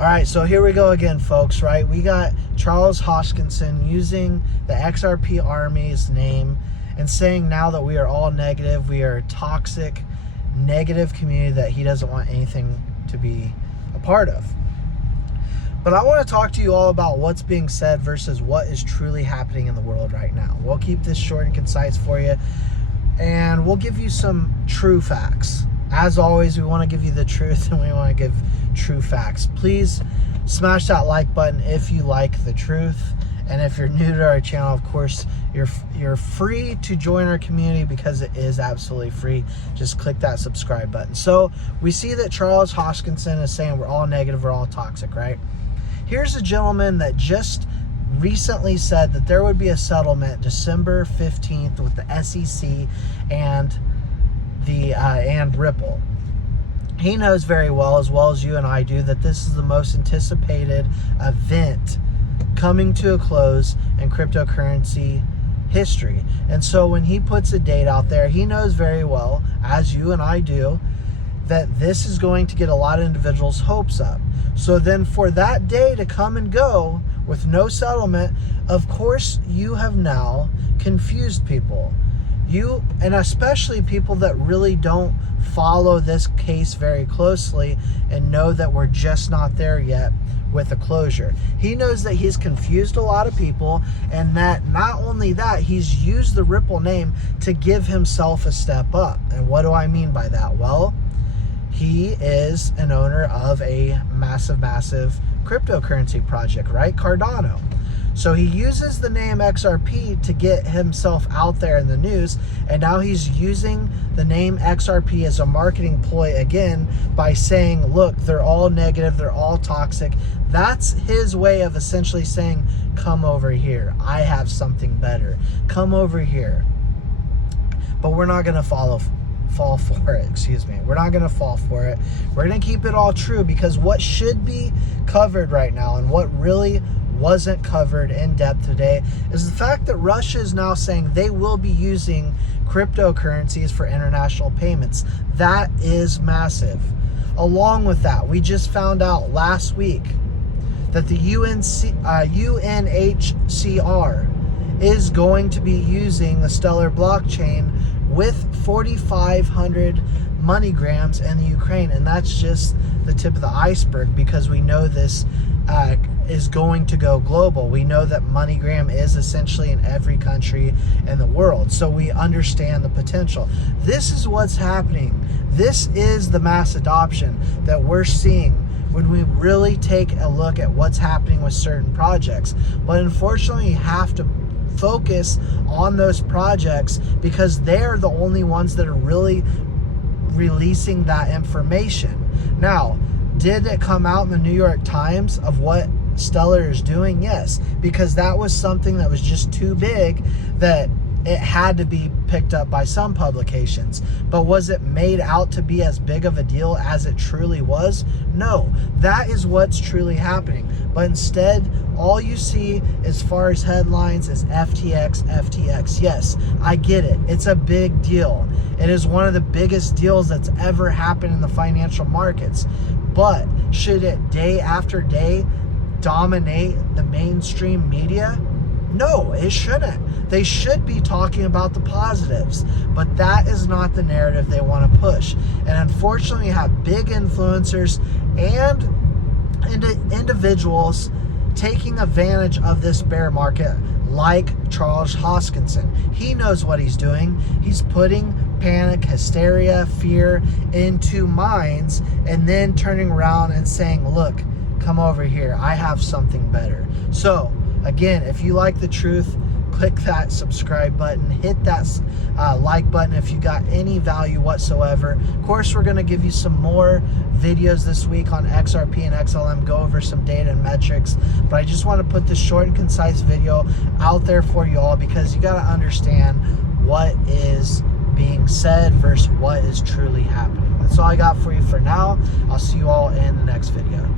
All right, so here we go again, folks, right? We got Charles Hoskinson using the XRP Army's name and saying now that we are all negative, we are a toxic, negative community that he doesn't want anything to be a part of. But I want to talk to you all about what's being said versus what is truly happening in the world right now. We'll keep this short and concise for you, and we'll give you some true facts. As always, we want to give you the truth, and we want to give true facts. Please smash that like button if you like the truth. And if you're new to our channel, of course, you're free to join our community because it is absolutely free. Just click that subscribe button. So we see that Charles Hoskinson is saying we're all negative, we're all toxic, right? Here's a gentleman that just recently said that there would be a settlement December 15th with the SEC and Ripple. He knows very well as you and I do, that this is the most anticipated event coming to a close in cryptocurrency history. And so when he puts a date out there, he knows very well, as you and I do, that this is going to get a lot of individuals' hopes up. So then for that day to come and go with no settlement, of course you have now confused people. You, and especially people that really don't follow this case very closely and know that we're just not there yet with a closure. He knows that he's confused a lot of people, and that not only that, he's used the Ripple name to give himself a step up. And what do I mean by that? Well, he is an owner of a massive cryptocurrency project, right? Cardano. So he uses the name XRP to get himself out there in the news, and now he's using the name XRP as a marketing ploy again by saying, look, they're all negative, they're all toxic. That's his way of essentially saying, come over here, I have something better. Come over here. But we're not going to fall for it, We're not going to fall for it. We're going to keep it all true, because what should be covered right now and what really wasn't covered in depth today is the fact that Russia is now saying they will be using cryptocurrencies for international payments. That is massive. Along with that, we just found out last week that the UNHCR is going to be using the Stellar blockchain with 4,500 MoneyGrams in the Ukraine. And that's just the tip of the iceberg, because we know this is going to go global. We know that MoneyGram is essentially in every country in the world. So we understand the potential. This is what's happening. This is the mass adoption that we're seeing when we really take a look at what's happening with certain projects. But unfortunately, you have to focus on those projects because they're the only ones that are really releasing that information. Now, did it come out in the New York Times of what Stellar is doing? Yes, because that was something that was just too big that it had to be picked up by some publications. But was it made out to be as big of a deal as it truly was? No, that is what's truly happening. But instead, all you see as far as headlines is FTX. Yes, I get it. It's a big deal. It is one of the biggest deals that's ever happened in the financial markets. But should it day after day dominate the mainstream media? No, it shouldn't. They should be talking about the positives, but that is not the narrative they want to push. And unfortunately, you have big influencers and individuals taking advantage of this bear market, like Charles Hoskinson. He knows what he's doing. He's putting panic, hysteria, fear into minds, and then turning around and saying, look, come over here, I have something better. So again, if you like the truth, click that subscribe button, hit that like button if you got any value whatsoever. Of course, we're going to give you some more videos this week on XRP and XLM, go over some data and metrics, but I just want to put this short and concise video out there for you all, because you got to understand what is being said versus what is truly happening. That's all I got for you for now. I'll see you all in the next video.